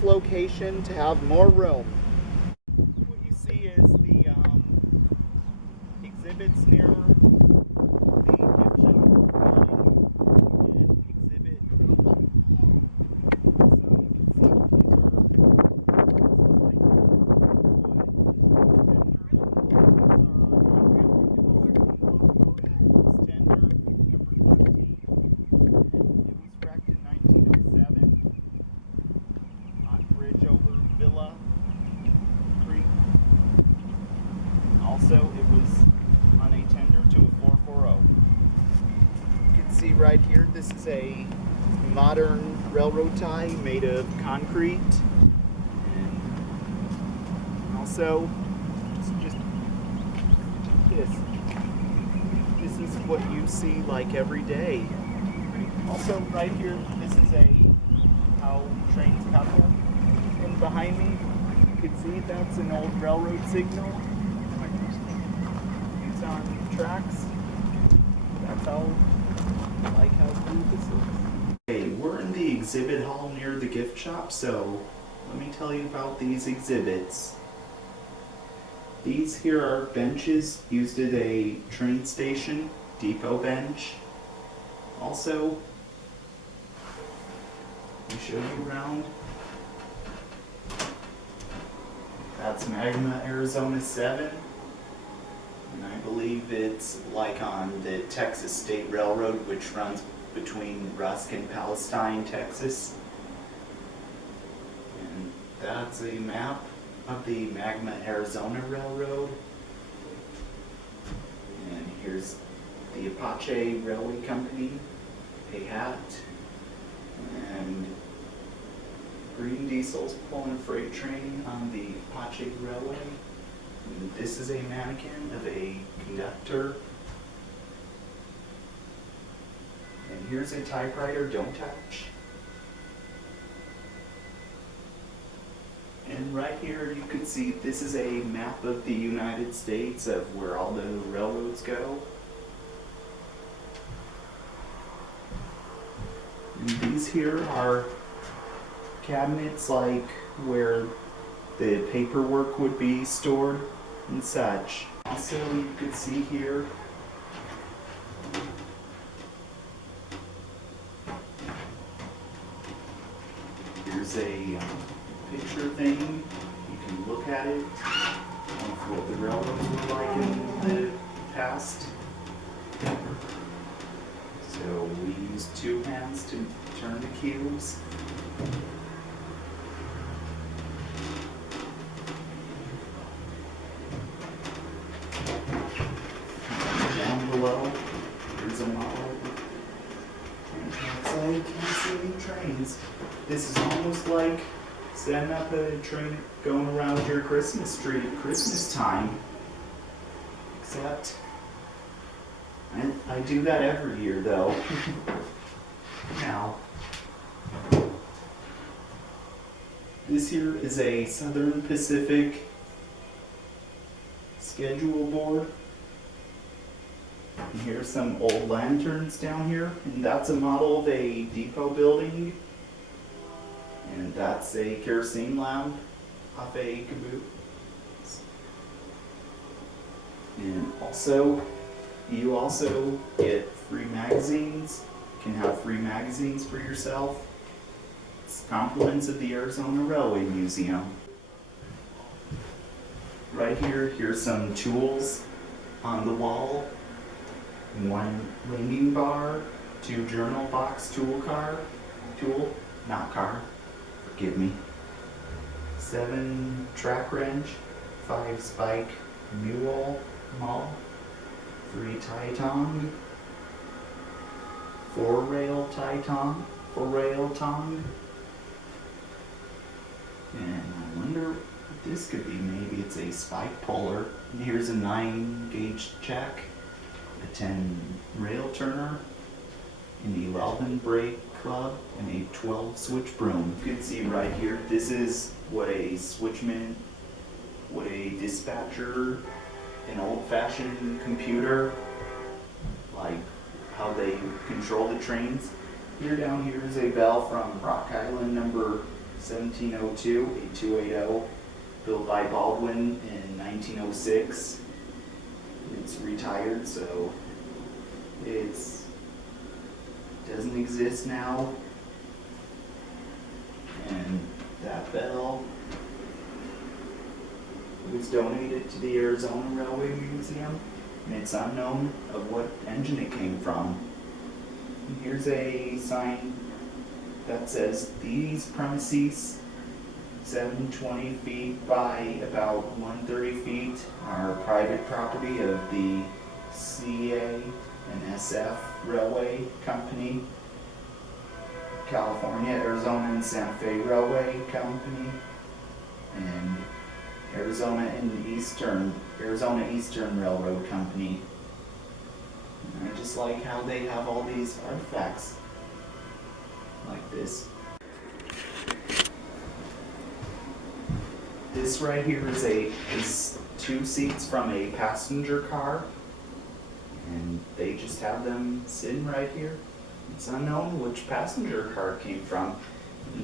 this location to have more room. What you see is the exhibits near the gift railroad tie made of concrete, and also just this is what you see like every day. Also right here, this is how trains couple, and behind me you can see that's an old railroad signal used on tracks. That's how cool this is. We're in the exhibit hall near the gift shop, so let me tell you about these exhibits. These here are benches used at a train station, depot bench. Also, let me show you around. That's Magma Arizona 7. And I believe it's like on the Texas State Railroad, which runs between Rusk and Palestine, Texas. And that's a map of the Magma Arizona Railroad. And here's the Apache Railroad Company, a hat, and green diesels pulling a freight train on the Apache Railway. And this is a mannequin of a conductor. Here's a typewriter, don't touch. And right here you can see this is a map of the United States of where all the railroads go. And these here are cabinets like where the paperwork would be stored and such. Also you can see here here's a picture thing. You can look at it of what the railroads were like in the past. So we use two hands to turn the cubes. Down below, here's a model. So you can see new trains. This is almost like setting up a train going around your Christmas tree at Christmas time. Except, I do that every year though. Now, this here is a Southern Pacific schedule board. And here's some old lanterns down here. And that's a model of a depot building. And that's a kerosene lamp of a caboose. And also, you also get free magazines. You can have free magazines for yourself. It's compliments of the Arizona Railway Museum. Right here, here's some tools on the wall. One leaning bar, two journal box tool, not car. Forgive me. 7 track wrench, 5 spike mule maul, 3 tie-tong, 4 rail tie-tong, 4 rail tong. And I wonder what this could be. Maybe it's a spike puller. And here's a 9 gauge check, a 10 rail turner, an 11 brake club, and a 12 switch broom. You can see right here, this is what a switchman, what a dispatcher, an old-fashioned computer, like how they control the trains. Here down here is a bell from Rock Island number 1702, a 280, built by Baldwin in 1906. It's retired, so it doesn't exist now. And that bell was donated to the Arizona Railway Museum, and it's unknown of what engine it came from. Here's a sign that says, "These premises, 720 feet by about 130 feet, are private property of the CA and SF Railway Company, California, Arizona, and Santa Fe Railway Company, and Arizona Eastern Railroad Company." And I just like how they have all these artifacts like this. This right here is 2 seats from a passenger car, and they just have them sitting right here. It's unknown which passenger car it came from.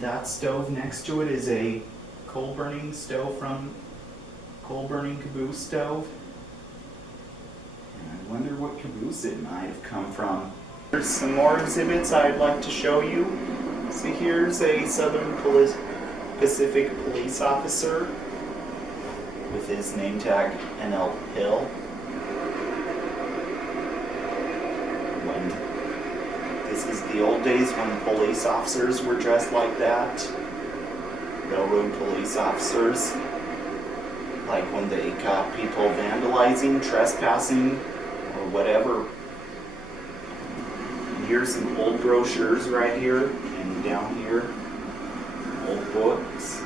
That stove next to it is a coal burning stove from Coal Burning Caboose stove. And I wonder what caboose it might have come from. There's some more exhibits I'd like to show you. See, here's a Southern Pacific police officer with his name tag NL Hill. This is the old days when police officers were dressed like that. Railroad police officers. Like when they caught people vandalizing, trespassing, or whatever. Here's some old brochures right here, and down here, old books.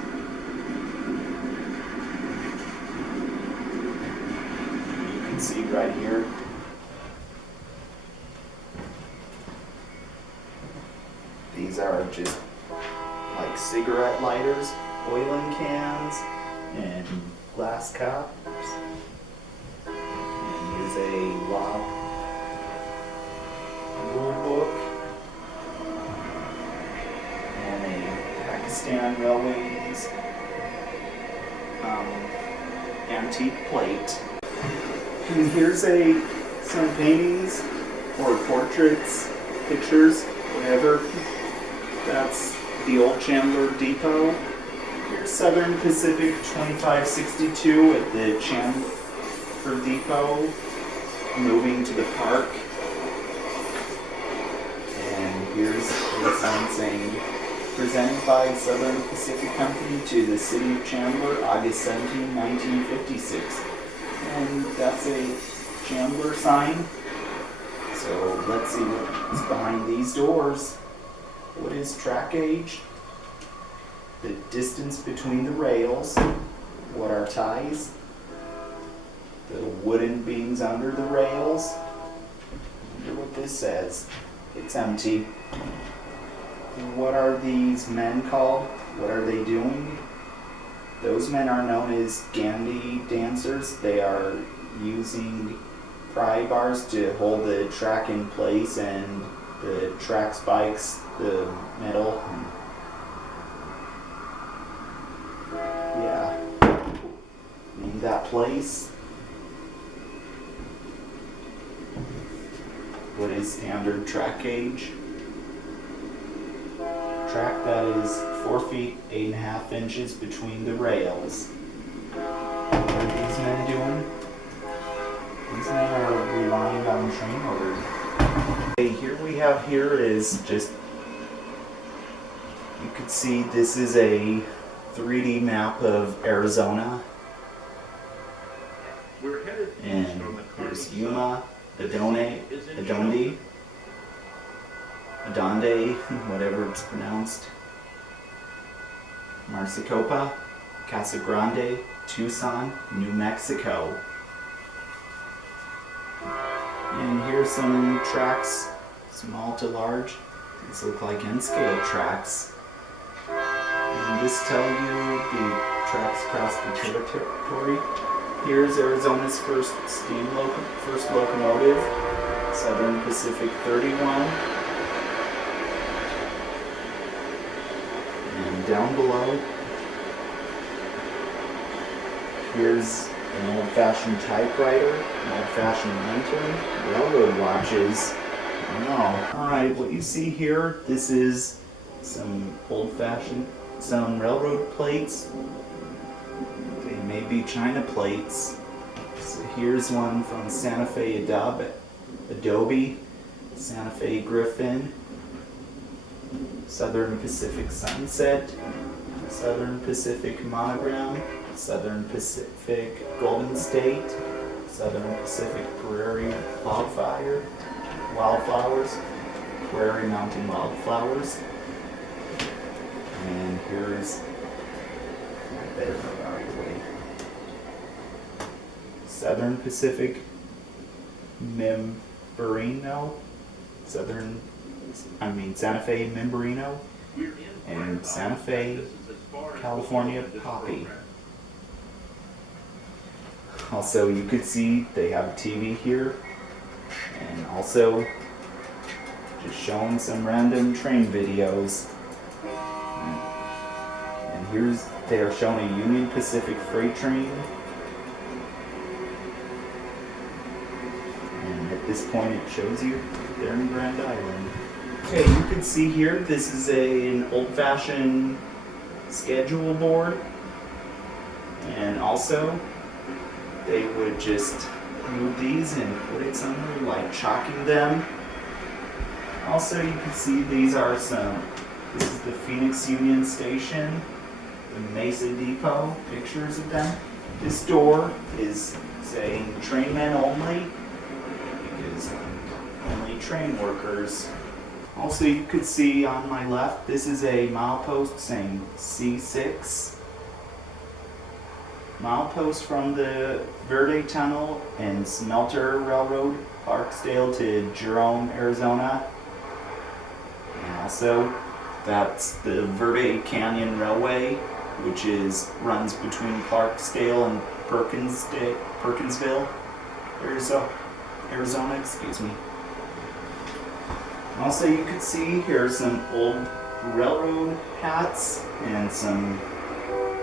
You can see right here. These are just like cigarette lighters, oiling cans, and glass cups. And here's a law rule book and a Pakistan Railways antique plate. And here's some paintings or portraits, pictures, whatever. That's the old Chandler Depot. Here's Southern Pacific 2562 at the Chandler Depot, moving to the park. And here's the sign saying, "Presented by Southern Pacific Company to the City of Chandler, August 17, 1956. And that's a Chandler sign. So let's see what's behind these doors. What is track gauge? The distance between the rails. What are ties? The wooden beams under the rails. Look what this says. It's empty. What are these men called? What are they doing? Those men are known as Gandhi dancers. They are using pry bars to hold the track in place, and the track spikes, the metal. Yeah. Name that place. What is standard track gauge? Track that is 4 feet, 8.5 inches between the rails. What are these men doing? These men are relying on train order. Okay, here is just, you can see this is a 3D map of Arizona. And there's Yuma, Adonde, whatever it's pronounced, Maricopa, Casa Grande, Tucson, New Mexico. And here's some tracks, small to large. These look like N-scale tracks. And this tell you the tracks across the territory. Here's Arizona's first locomotive, Southern Pacific 31. And down below, here's an old-fashioned typewriter, an old-fashioned lantern, railroad watches. Wow. Alright, what you see here, this is some old-fashioned, some railroad plates. They may be China plates. So here's one from Santa Fe Adobe, Santa Fe Griffin, Southern Pacific Sunset, Southern Pacific Monogram, Southern Pacific Golden State, Southern Pacific Prairie Wildflowers, Prairie Mountain Wildflowers. And here's, I better move out of the way, Southern Pacific Membrino, Santa Fe Membrino, and Santa Fe California Poppy. Also, you could see they have a TV here, and also just showing some random train videos. And here's, they are showing a Union Pacific freight train. And at this point it shows you they're in Grand Island. Okay, you can see here, this is an old-fashioned schedule board. And also, they would just move these and put it somewhere, like chalking them. Also, you can see these are this is the Phoenix Union Station, the Mesa Depot, pictures of them. This door is saying trainmen only, because only train workers. Also, you could see on my left, this is a milepost saying C6. Milepost from the Verde Tunnel and Smelter Railroad, Barksdale to Jerome, Arizona. And also, that's the Verde Canyon Railway, which runs between Clarksdale and Perkinsville, Arizona, excuse me. And also, you can see here some old railroad hats and some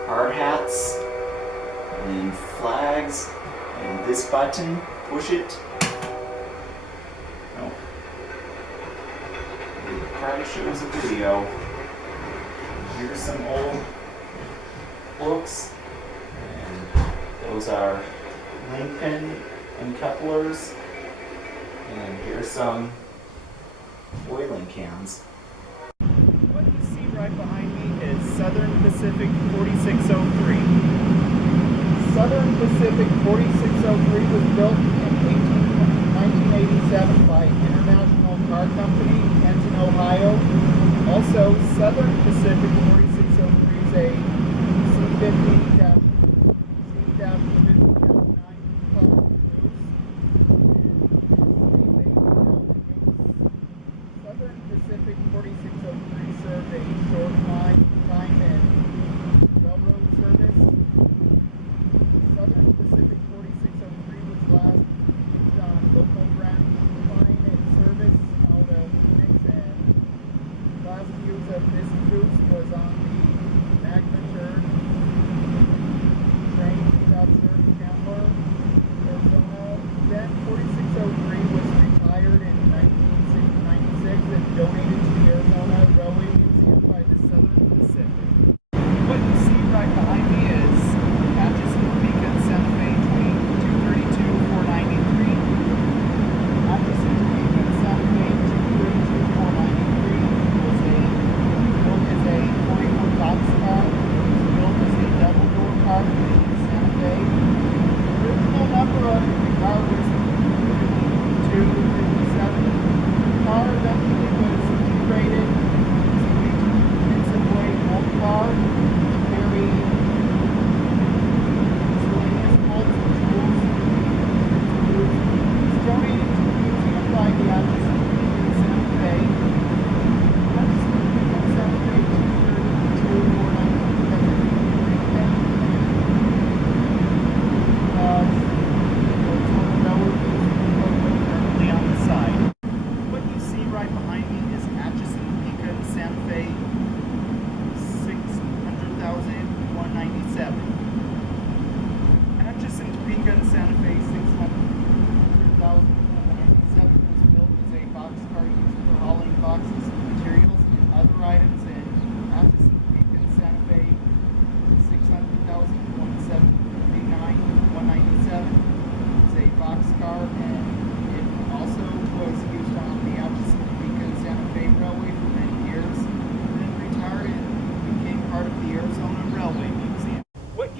hard hats and flags, and this button, push it. No. It kind of shows a video. Here's some old books, and those are Lincoln and couplers, and here's some oiling cans. What you see right behind me is Southern Pacific 4603. Southern Pacific 4603 was built in 1987 by International Car Company in Kenton, Ohio. Also, Southern Pacific 4603 is a C50-50-9 class Southern Pacific 4603 served a short time in railroad service. Southern Pacific 4603 was last used on local branch line and service out of Phoenix, and last use of this cruise was on the Magma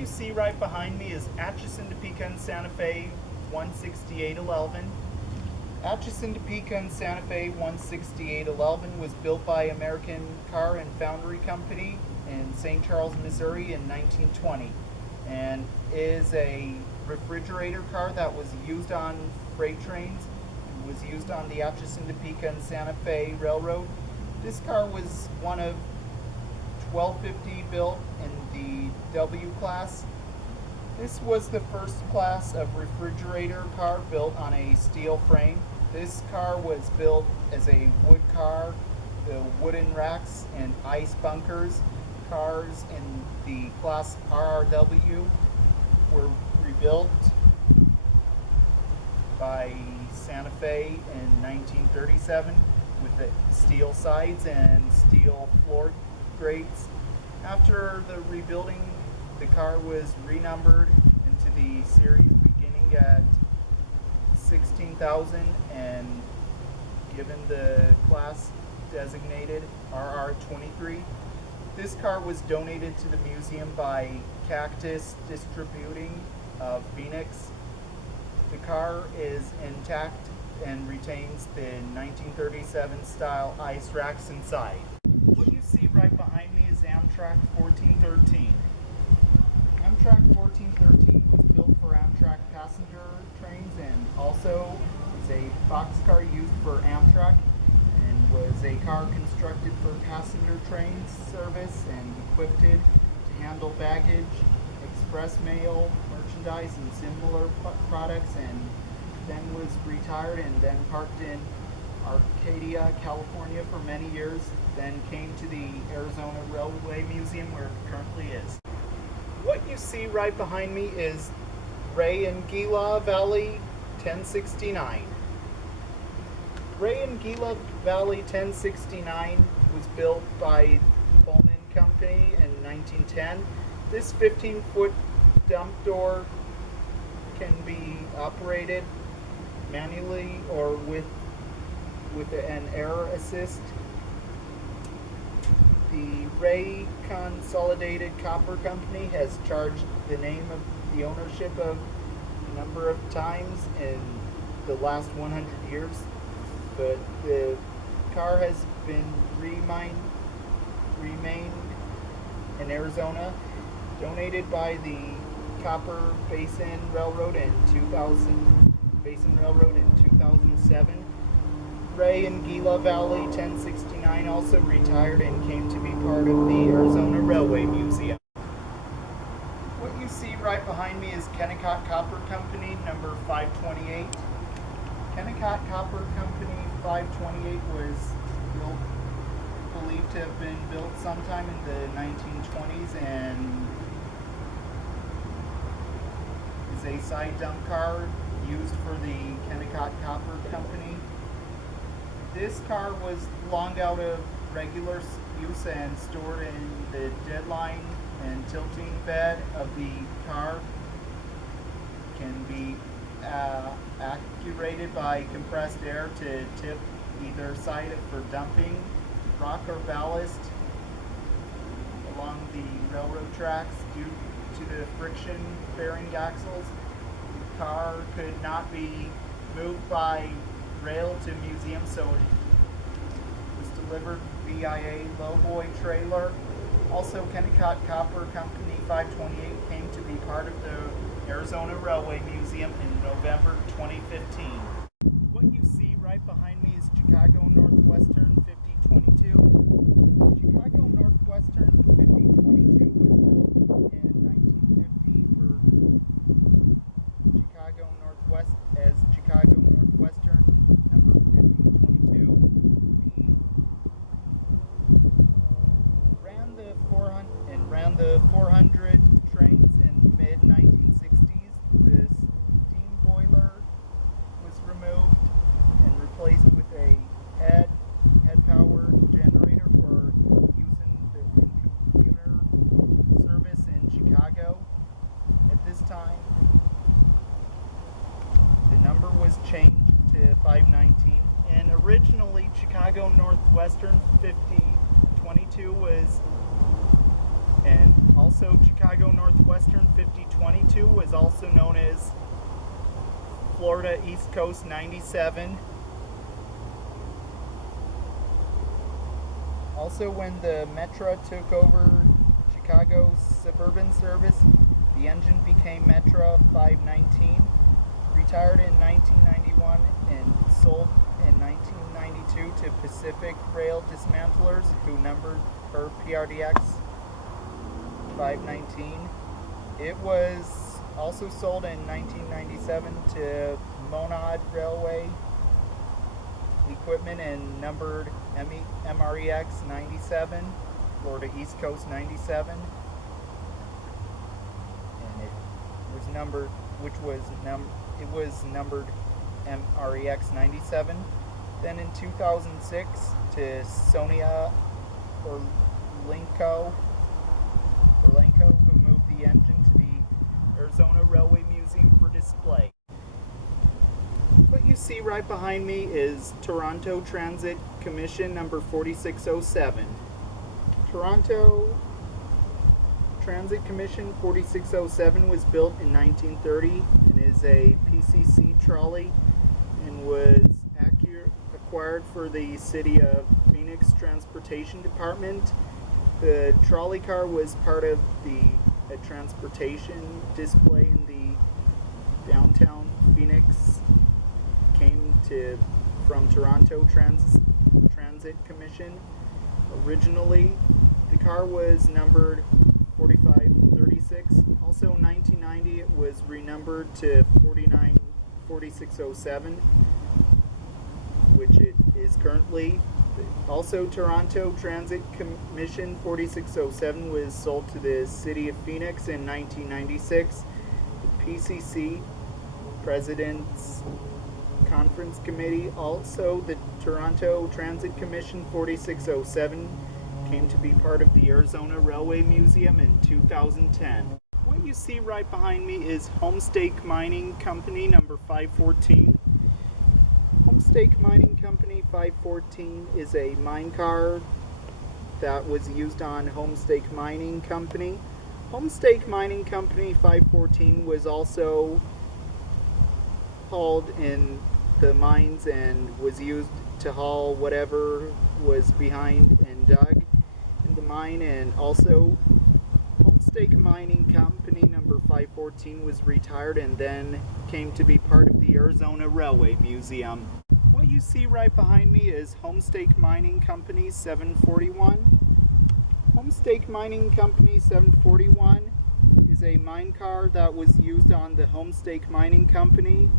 see right behind me is Atchison, Topeka, and Santa Fe 16811. Atchison, Topeka, and Santa Fe 16811 was built by American Car and Foundry Company in St. Charles, Missouri in 1920, and is a refrigerator car that was used on freight trains. It was used on the Atchison, Topeka, and Santa Fe Railroad. This car was one of 1250 built in the W class. This was the first class of refrigerator car built on a steel frame. This car was built as a wood car. The wooden racks and ice bunkers. Cars in the class RRW were rebuilt by Santa Fe in 1937 with the steel sides and steel floor grates. After the rebuilding, the car was renumbered into the series beginning at 16,000 and given the class designated RR23. This car was donated to the museum by Cactus Distributing of Phoenix. The car is intact and retains the 1937 style ice racks inside. What you see right behind me is Amtrak 1413. Amtrak 1413 was built for Amtrak passenger trains and also is a boxcar used for Amtrak and was a car constructed for passenger trains service and equipped it to handle baggage, express mail, merchandise, and similar products, and then was retired and then parked in Arcadia, California for many years, then came to the Arizona Railway Museum where it currently is. What you see right behind me is Ray and Gila Valley 1069. Ray and Gila Valley 1069 was built by Pullman Company in 1910. This 15-foot dump door can be operated manually or with an air assist. The Ray Consolidated Copper Company has charged the name of the ownership of a number of times in the last 100 years, but the car has been remained in Arizona, donated by the Copper Basin Railroad in 2007. Ray and Gila Valley 1069 also retired and came to be part of the Arizona Railway Museum. What you see right behind me is Kennecott Copper Company number 528. Kennecott Copper Company 528 was believed to have been built sometime in the 1920s and is a side dump car used for the Kennecott Copper Company. This car was long out of regular use and stored in the deadline and tilting bed of the car. Can be actuated by compressed air to tip either side for dumping rock or ballast along the railroad tracks due to the friction-bearing axles. The car could not be moved by rail to museum, so it was delivered via lowboy trailer. Also, Kennecott Copper Company 528 came to be part of the Arizona Railway Museum in November 2015. What you see right behind me is Chicago Northwestern 5022. Chicago Northwestern 5022 was built in 1915 for Chicago Northwest as Chicago Northwestern number 5022. Ran the 400 trains in the mid-1960s. This steam boiler was removed Coast 97. Also, when the Metra took over Chicago's suburban service, the engine became Metra 519, retired in 1991, and sold in 1992 to Pacific Rail Dismantlers, who numbered her PRDX 519. It was also sold in 1997 to Monad Railway Equipment and numbered MREX 97, Florida East Coast 97, and it was numbered, it was numbered MREX 97. Then in 2006 to Sonia Orlenko, who moved the engine to the Arizona Railway Museum for display. What you see right behind me is Toronto Transit Commission number 4607. Toronto Transit Commission 4607 was built in 1930 and is a PCC trolley and was acquired for the City of Phoenix Transportation Department. The trolley car was part of a transportation display in the downtown Phoenix. From Toronto Transit Commission. Originally, the car was numbered 4536. Also in 1990, it was renumbered to 4607, which it is currently. Also, Toronto Transit Commission 4607 was sold to the City of Phoenix in 1996. The PCC President's Conference Committee, also the Toronto Transit Commission 4607, came to be part of the Arizona Railway Museum in 2010. What you see right behind me is Homestake Mining Company number 514. Homestake Mining Company 514 is a mine car that was used on Homestake Mining Company. Homestake Mining Company 514 was also hauled in the mines and was used to haul whatever was behind and dug in the mine. And also Homestake Mining Company number 514 was retired and then came to be part of the Arizona Railway Museum. What you see right behind me is Homestake Mining Company 741. Homestake Mining Company 741 is a mine car that was used on the Homestake Mining Company.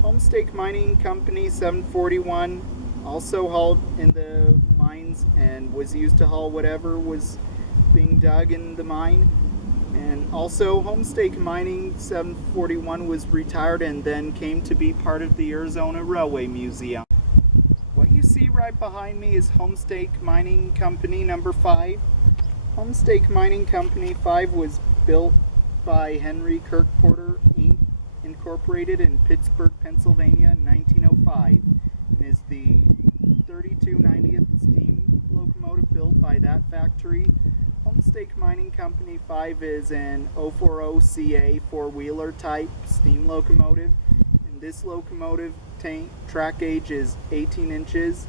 Homestake Mining Company 741 also hauled in the mines and was used to haul whatever was being dug in the mine. And also Homestake Mining 741 was retired and then came to be part of the Arizona Railway Museum. What you see right behind me is Homestake Mining Company number 5. Homestake Mining Company 5 was built by Henry Kirk Porter Incorporated in Pittsburgh, Pennsylvania in 1905, and is the 3290th steam locomotive built by that factory. Homestake Mining Company 5 is an 040CA four-wheeler type steam locomotive, and this locomotive track gauge is 18 inches.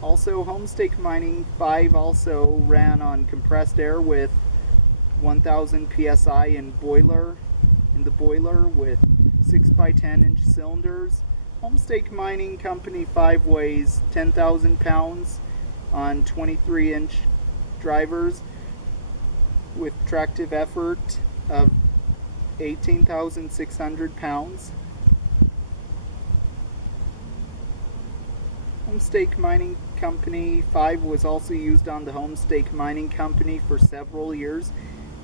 Also, Homestake Mining 5 also ran on compressed air with 1000 psi in the boiler with 6 by 10 inch cylinders. Homestake Mining Company 5 weighs 10,000 pounds on 23 inch drivers with tractive effort of 18,600 pounds. Homestake Mining Company 5 was also used on the Homestake Mining Company for several years.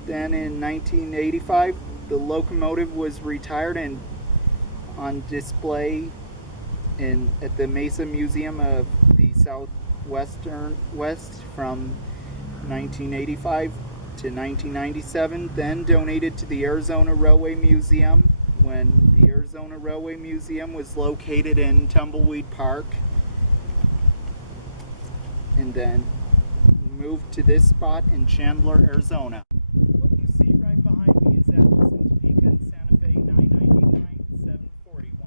Then in 1985, the locomotive was retired and on display at the Mesa Museum of the Southwestern West from 1985 to 1997, then donated to the Arizona Railway Museum when the Arizona Railway Museum was located in Tumbleweed Park, and then moved to this spot in Chandler, Arizona. What you see right behind me is Atchison, Topeka, and Santa Fe 999 740.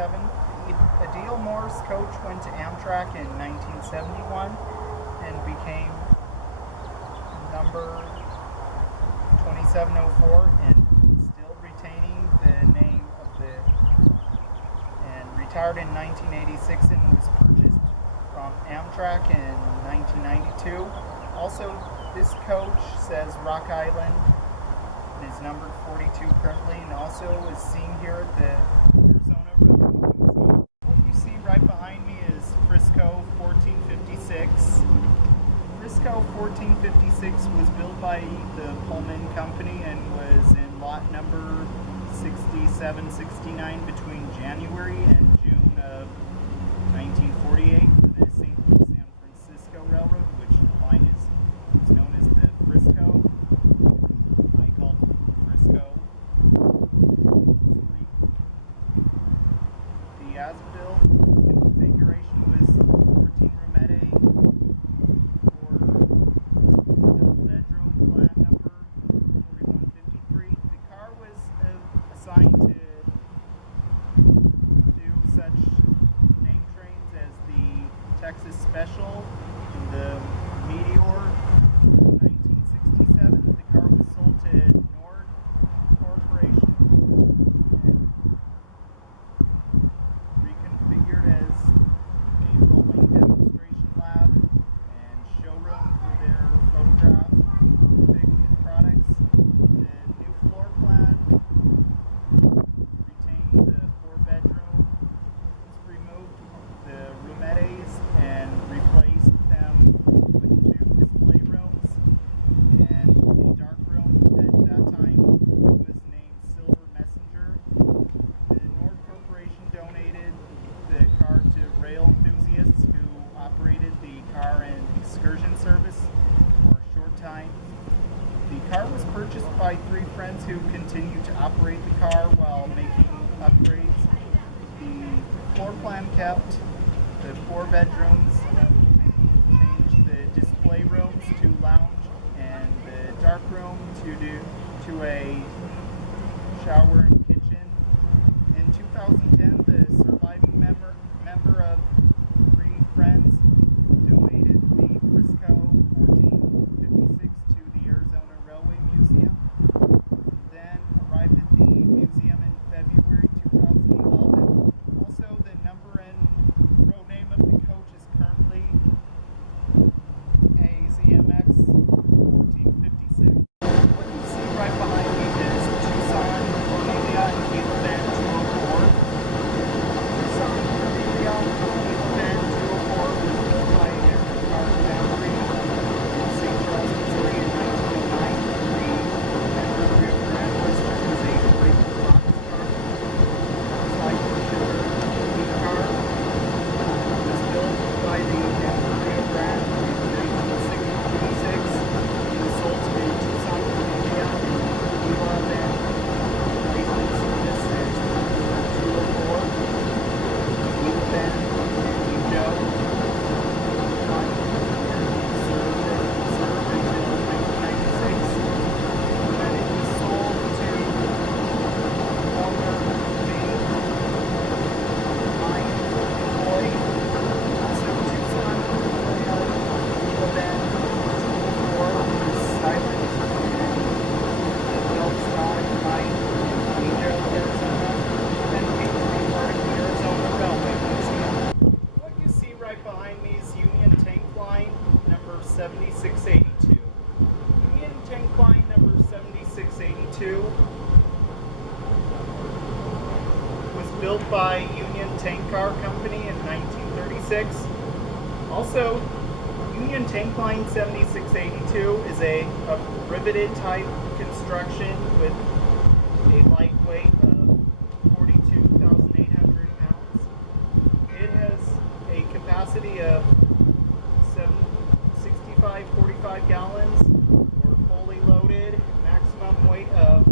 A Deal Morse coach went to Amtrak in 1971 and became number 2704 and still retaining the name of the, and retired in 1986 and was purchased from Amtrak in 1992. Also, this coach says Rock Island and is numbered 42 currently, and also is seen here at the Arizona. What you see right behind me is Frisco 1456. Frisco 1456 was built by the Pullman Company and was in lot number 6769 between January and June of 1948 for the St. Louis San Francisco Railroad, which the line is known as the Frisco. I call it Frisco. The as-built configuration was 14 roomette, 4 double bedroom, plan number 4153. The car was assigned to do such name trains as the Texas Special and the Meteor. In 1967, the car was sold to Nord Corporation and reconfigured as a rolling demonstration lab and showroom for their photographic products. The new floor plan retained the 4-bedroom, removed the roomettes and replaced them with 2 display rooms and a dark room at that time was named Silver Messenger. The Nord Corporation donated the car to rail enthusiasts who operated the car in excursion service for a short time. The car was purchased by 3 friends who continued to operate the car while making upgrades. The floor plan kept the 4 bedrooms, changed the display rooms to lounge and the dark room to a shower and kitchen. In 2010, the surviving member of 3 friends donated the Frisco 1456 to the Arizona Railway Museum. Then arrived at the museum in February 2011. Also, the number and row name of the coach is currently AZMX 1456. What you see right behind me is Tucson, Cornelia, and Gila Valley. Tucson, Cornelia, and Gila Valley Corp was built by American architecture in St. Louis, Missouri in 1982 was built by Union Tank Car Company in 1936. Also, Union Tank Line 7682 is a riveted type construction with a light weight of 42,800 pounds. It has a capacity of 45 gallons or fully loaded, maximum weight of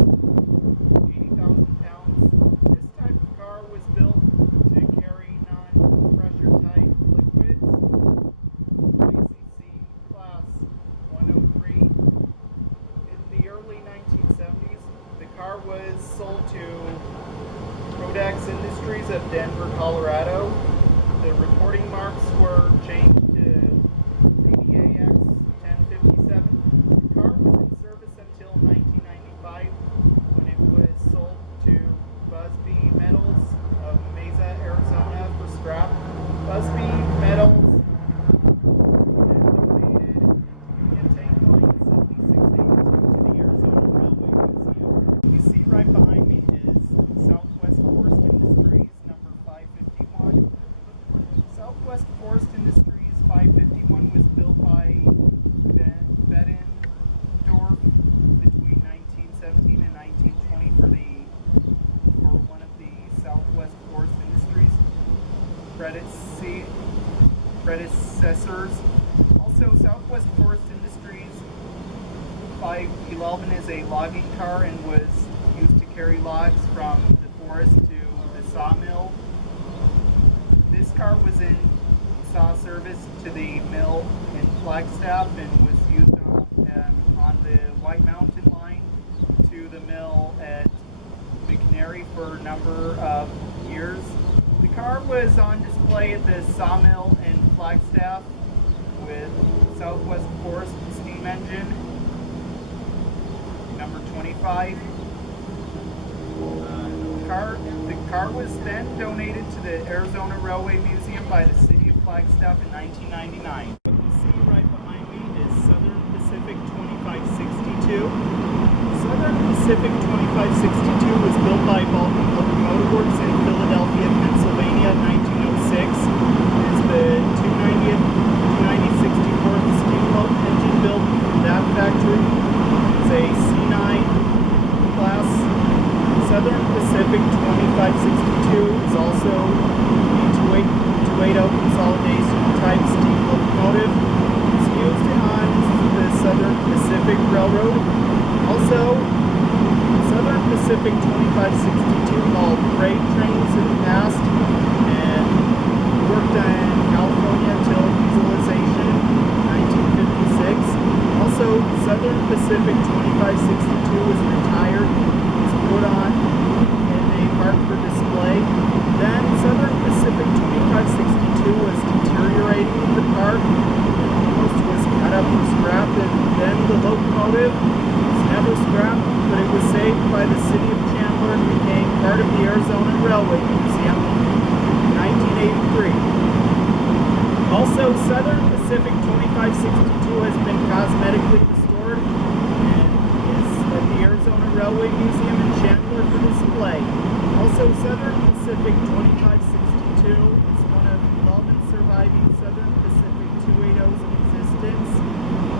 80,000 pounds. This type of car was built to carry non-pressure type liquids, ICC class 103. In the early 1970s, Industries of Denver, Colorado. The reporting marks were changed to ADAX 1057. The car was in service until 1995 when it was sold to Busby Metals of Mesa, Arizona for scrap. Busby Metals predecessors. Also, Southwest Forest Industries 511 is a logging car and was used to carry logs from the forest to the sawmill. This car was in saw service to the mill in Flagstaff and was used on the White Mountain line to the mill at McNary for a number of years. The car was on display at the sawmill in Flagstaff with Southwest Forest steam engine, number 25. The car was then donated to the Arizona Railway Museum by the city of Flagstaff in 1999. What you see right behind me is Southern Pacific 2562. Southern Pacific 2562 was built by Balkan Locomotive Works in Philadelphia, Pennsylvania in 1906. It is the 264th steamboat engine built in that factory. It's a C9 class. Southern Pacific 2562 is also a 280 consolidation type steam locomotive. It's used on the Southern Pacific Railroad. Also, Southern Pacific 2562 hauled freight trains in the past and worked in California until dieselization in 1956. Also, Southern Pacific 2562 was retired, was put on in a park for display. Then Southern Pacific 2562 was deteriorating in the park and almost was cut up and scrapped, and then the locomotive was never scrapped, but it was saved by the city of Chandler and became part of the Arizona Railway Museum in 1983. Also, Southern Pacific 2562 has been cosmetically restored and is at the Arizona Railway Museum in Chandler for display. Also, Southern Pacific 2562 is one of 11 surviving Southern Pacific 280s in existence.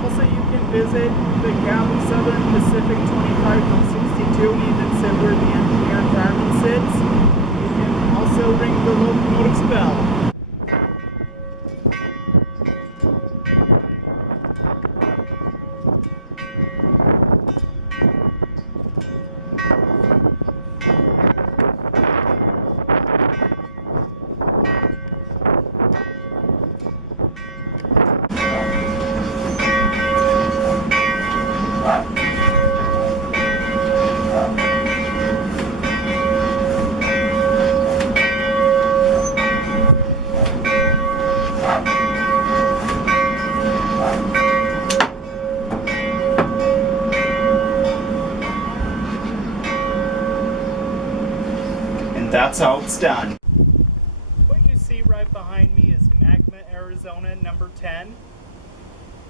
Also, you can visit the cab of Southern Pacific 2562 and even sit where the engineer and fireman sits. You can also ring the locomotive's bell. That's how it's done. What you see right behind me is Magma Arizona number 10.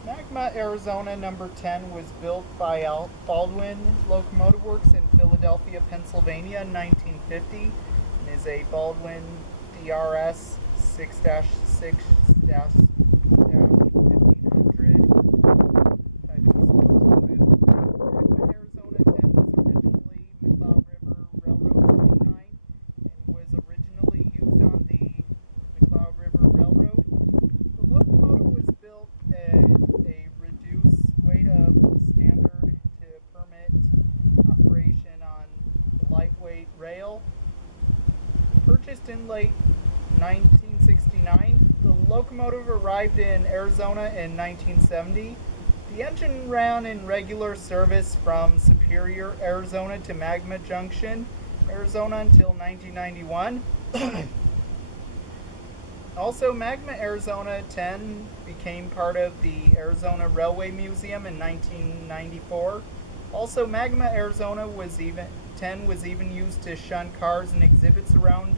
Magma Arizona number 10 was built by Baldwin Locomotive Works in Philadelphia, Pennsylvania in 1950. It is a Baldwin DRS 6-6-1500. In 1970. The engine ran in regular service from Superior, Arizona to Magma Junction Arizona until 1991. Also, Magma Arizona 10 became part of the Arizona Railway Museum in 1994. Also, Magma Arizona 10 was even used to shun cars and exhibits around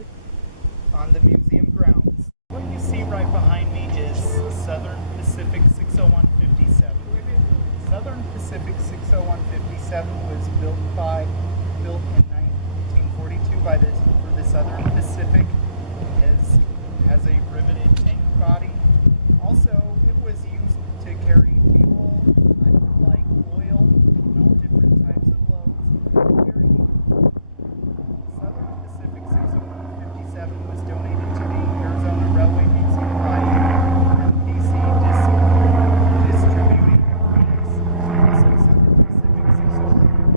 on the museum grounds. What you see right behind me is Southern Pacific 60157. Southern Pacific 60157 was built in 1942 for the Southern Pacific as a riveted tank body. Also, it was used to carry fuel like oil and all different types of loads. Southern Pacific 60157 was donated to the Arizona Railway Museum by MPC Distributing of Phoenix. So Southern Pacific 60157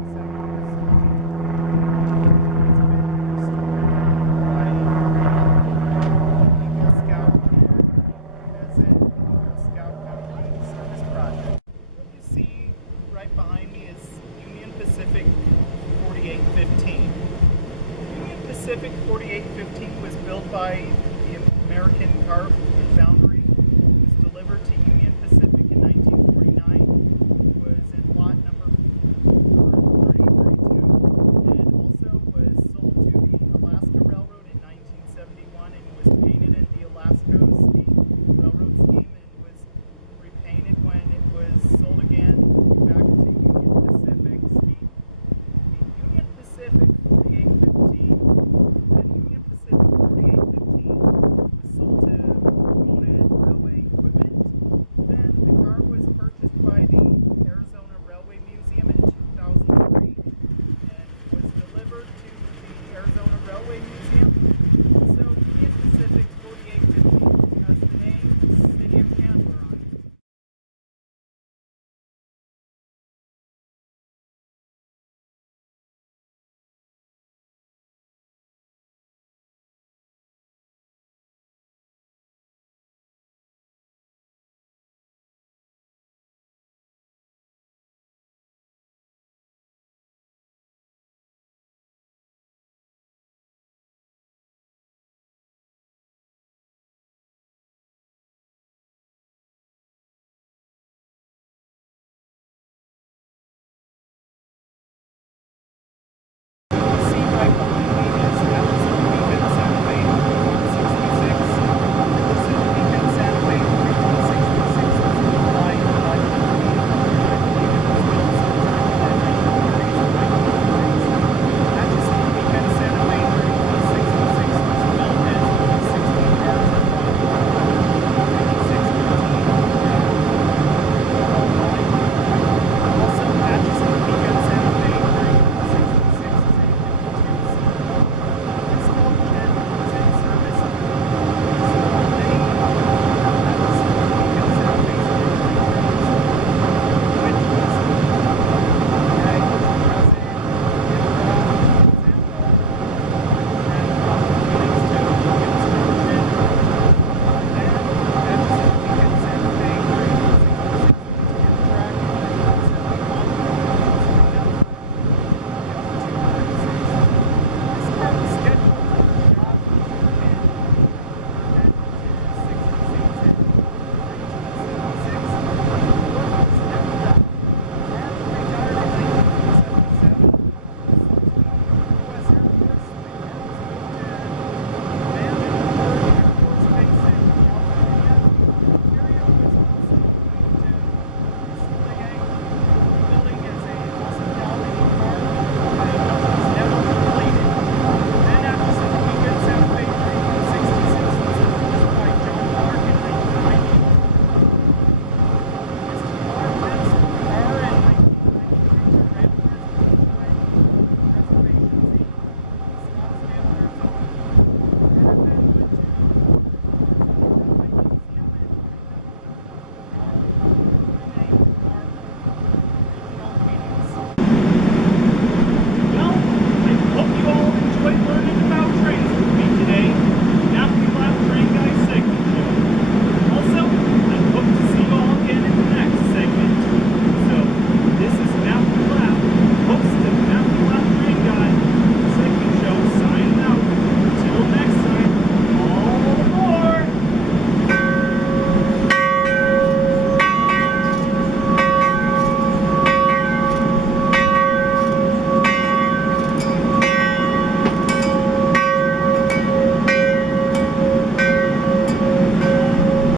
Pacific 4815 was built by